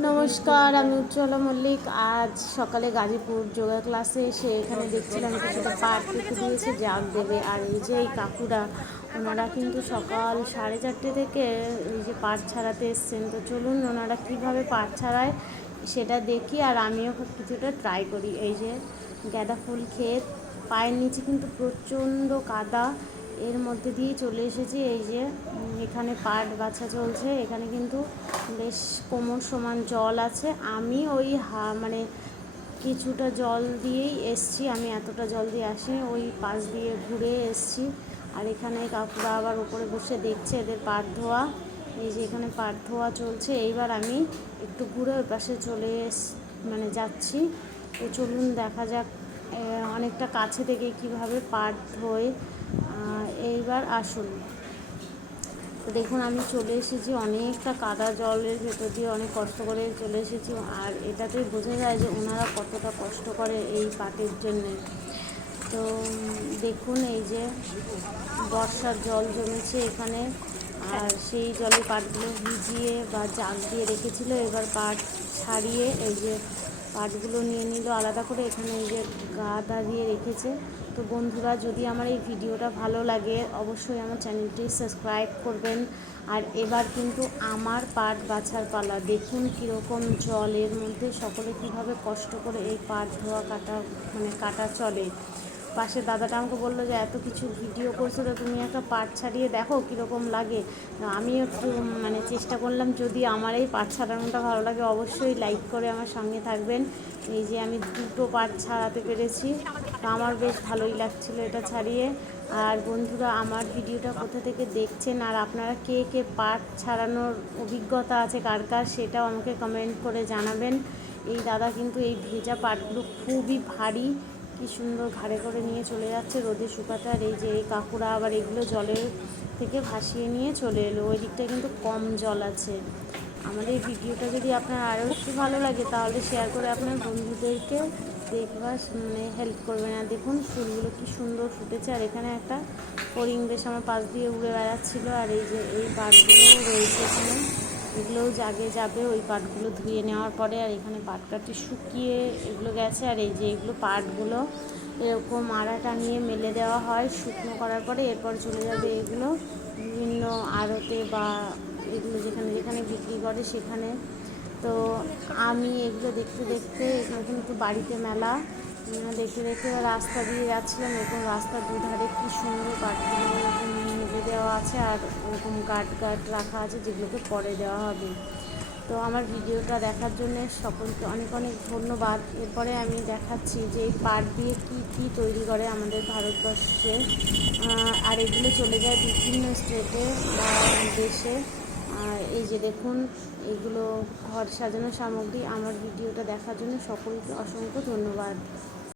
নমস্কার, আমি উজ্জ্বলা মল্লিক। আজ সকালে গাজীপুর যোগা ক্লাসে এসে এখানে দেখছিলাম কিছুটা পাট পেতে দিয়েছে, জাগ দেবে। আর এই যে এই কাকুরা, ওনারা কিন্তু সকাল সাড়ে চারটে থেকে এই যে পাট ছাড়াতে এসছেন। তো চলুন ওনারা কীভাবে পাট ছাড়ায় সেটা দেখি, আর আমিও কিছুটা ট্রাই করি। এই যে গাঁদা ফুল ক্ষেত, পায়ের নিচে কিন্তু প্রচণ্ড কাদা। এর মধ্যে দিয়ে চলে এসেছি। এই যে এখানে পাট বাছা চলছে। এখানে কিন্তু বেশ কোমর সমান জল আছে। আমি ওই হা মানে কিছুটা জল দিয়েই এসছি। আমি এতটা জল দিয়ে আসিনি, ওই পাশ দিয়ে ঘুরে এসছি। আর এখানে কাকুরা আবার উপরে বসে দেখছে এদের পাট ধোয়া। এই যে, এখানে পাট ধোয়া চলছে। এইবার আমি একটু ঘুরে ওই পাশে চলে এস মানে যাচ্ছি। তো চলুন দেখা যাক অনেকটা কাছে থেকে কীভাবে পাট ধোয়। এইবার আসুন। তো দেখুন, আমি চলে এসেছি অনেকটা কাদা জলের ভেতর দিয়ে, অনেক কষ্ট করে চলে এসেছি আর এটাতেই বোঝা যায় যে ওনারা কতটা কষ্ট করে এই পাটের জন্যে। তো, দেখুন, এই যে বর্ষার জল জমেছে এখানে আর সেই জলে পাটগুলো ভিজিয়ে বা জাগ দিয়ে রেখেছিল। এবার পাট ছাড়িয়ে এই যে পাটগুলো নিয়ে নিল, আলাদা করে এখানে এই যে গাদা দিয়ে রেখেছে। তো বন্ধুরা, যদি আমার এই ভিডিওটা ভালো লাগে, অবশ্যই আমার চ্যানেলটি সাবস্ক্রাইব করবেন। আর এবার কিন্তু আমার পাট বাছার পালা, দেখুন কীরকম জলের মধ্যে সকলে কীভাবে কষ্ট করে এই পাট ধোয়া কাটা মানে কাটা চলে। পাশে দাদাটা আমাকে বলল যে, এত কিছু ভিডিও করছ তো তুমি একটা পাট ছাড়িয়ে দেখো কীরকম লাগে। আমি একটু মানে চেষ্টা করলাম, যদি আমার এই পাট ছাড়ানোটা ভালো লাগে অবশ্যই লাইক করে আমার সঙ্গে থাকবেন। এই যে আমি দুটো পাট ছাড়াতে পেরেছি, তো আমার বেশ ভালোই লাগছিল এটা ছাড়িয়ে। আর বন্ধুরা, আমার ভিডিওটা কোথা থেকে দেখছেন, আর আপনারা কে কে পাট ছাড়ানোর অভিজ্ঞতা আছে, কার কার, সেটাও আমাকে কমেন্ট করে জানাবেন। এই দাদা কিন্তু এই ভেজা পাটগুলো খুবই ভারী কি সুন্দর ঘাড়ে করে নিয়ে চলে যাচ্ছে রোদে শুকাতে। আর এই যে এই কাকুরা আবার এগুলো জলের থেকে ভাসিয়ে নিয়ে চলে এলো। ওই দিকটা কিন্তু কম জল আছে। আমাদের এই ভিডিওটা যদি আপনার আরও একটু ভালো লাগে, তাহলে শেয়ার করে আপনার বন্ধুদেরকে দেখবার মানে হেল্প করবেন। আর দেখুন, ফুলগুলো কি সুন্দর ফুটেছে। আর এখানে একটা ফড়িং বেশ আমার পাশ দিয়ে উড়ে বেড়াচ্ছিলো। আর এই যে এই পাটগুলোও রয়েছে এখানে। এগুলোও জাগে যাবে, ওই পাটগুলো ধুয়ে নেওয়ার পরে আর এখানে পাট কাটি শুকিয়ে এগুলো গেছে। আর এই যে এগুলো পাটগুলো এরকম আড়া টানিয়ে মেলে দেওয়া হয় শুকনো করার পরে, এরপর চলে যাবে এগুলো বিভিন্ন আড়তে বা এগুলো যেখানে যেখানে বিক্রি করে সেখানে। তো আমি এগুলো দেখতে দেখতে এখানে কিন্তু বাড়িতে মেলা, দেখতে দেখতে রাস্তা দিয়ে যাচ্ছিলাম, এরকম রাস্তার দুধারে কী সুন্দর কাঠগুলো এরকম দেওয়া আছে আর ওরকম গাট গাট রাখা আছে যেগুলোকে পরে দেওয়া হবে। তো আমার ভিডিওটা দেখার জন্য সকলকে অনেক অনেক ধন্যবাদ। এরপরে আমি দেখাচ্ছি যে এই পাট দিয়ে কী কী তৈরি করে আমাদের ভারতবর্ষে। আর এগুলো চলে যায় বিভিন্ন স্টেটে বা দেশে। এই যে দেখুন, এগুলো ঘর সাজানোর সামগ্রী। আমার ভিডিওটা দেখার জন্য সকলকে অসংখ্য ধন্যবাদ।